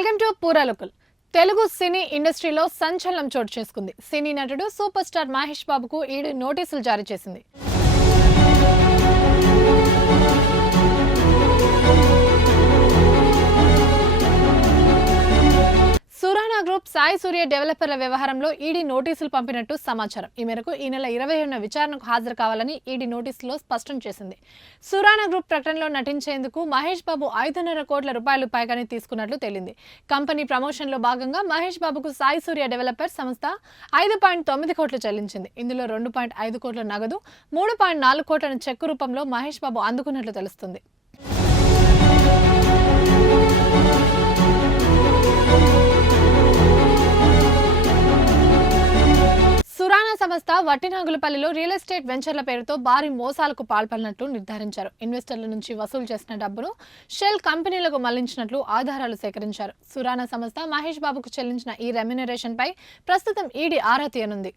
Welcome to పూరాలోకల్. Telugu cine ఇండస్ట్రీలో సంచలనం చోటు చేసుకుంది. సినీ నటుడు సూపర్ స్టార్ మహేష్ బాబుకు ఈడీ నోటీసులు జారీ చేసింది. సురానా గ్రూప్ సాయి సూర్య డెవలపర్ల వ్యవహారంలో ఈడీ నోటీసులు పంపినట్టు సమాచారం. ఈ మేరకు ఈ నెల 20న విచారణకు హాజరు కావాలని ఈడీ నోటీసులో స్పష్టం చేసింది. సురానా గ్రూప్ ప్రకటనలో నటించేందుకు మహేష్ బాబు 5.5 కోట్ల రూపాయలు పైగానే తీసుకున్నట్లు తేలింది. కంపెనీ ప్రమోషన్లో భాగంగా మహేష్ బాబుకు సాయి సూర్య డెవలపర్ సంస్థ 5.9 కోట్లు చెల్లించింది. ఇందులో 2.5 కోట్ల నగదు, 3.4 కోట్లను చెక్కు రూపంలో మహేష్ బాబు అందుకున్నట్లు తెలుస్తుంది. సురానా సంస్థ వట్టినాగులపల్లిలో రియల్ ఎస్టేట్ వెంచర్ల పేరుతో భారీ మోసాలకు పాల్పడినట్లు నిర్ధారించారు. ఇన్వెస్టర్ల నుంచి వసూలు చేసిన డబ్బును షెల్ కంపెనీలకు మళ్లించినట్లు ఆధారాలు సేకరించారు. సురానా సంస్థ మహేష్ బాబుకు చెల్లించిన ఈ రెమ్యునరేషన్ పై ప్రస్తుతం ఈడీ ఆరా తీయనుంది.